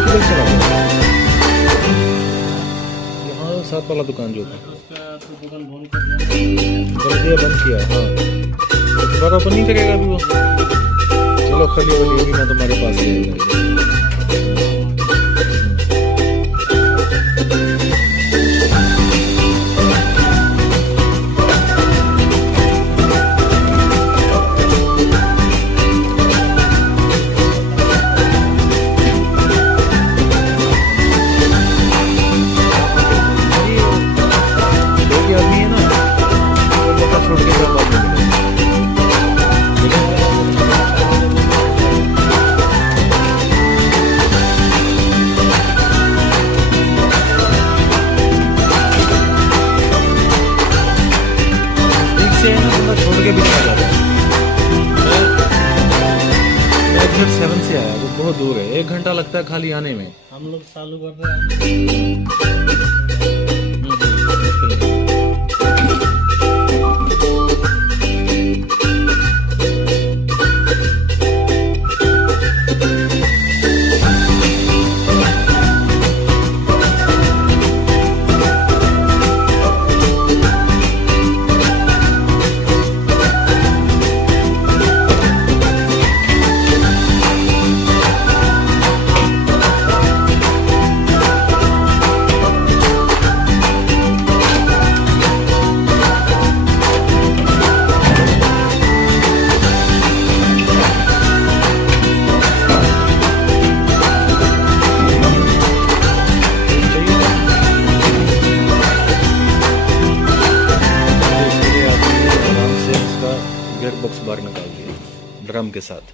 किधर चला गया? यहाँ साथ वाला दुकान जो था, दुकान बंद कर दिया। कर दिया, बंद किया। हाँ, दोबारा ओपन नहीं करेगा अभी वो। चलो खली वाली होगी, मैं तुम्हारे पास ही आऊंगा। से है ना, बंदा छोड़ के भी चला जाता है। मैं एग्जिट 7 से आया, वो बहुत दूर है, 1 घंटा लगता है खाली आने में। हम लोग चालू कर रहे हैं। गियर बॉक्स बाहर निकाल दिया ड्रम के साथ।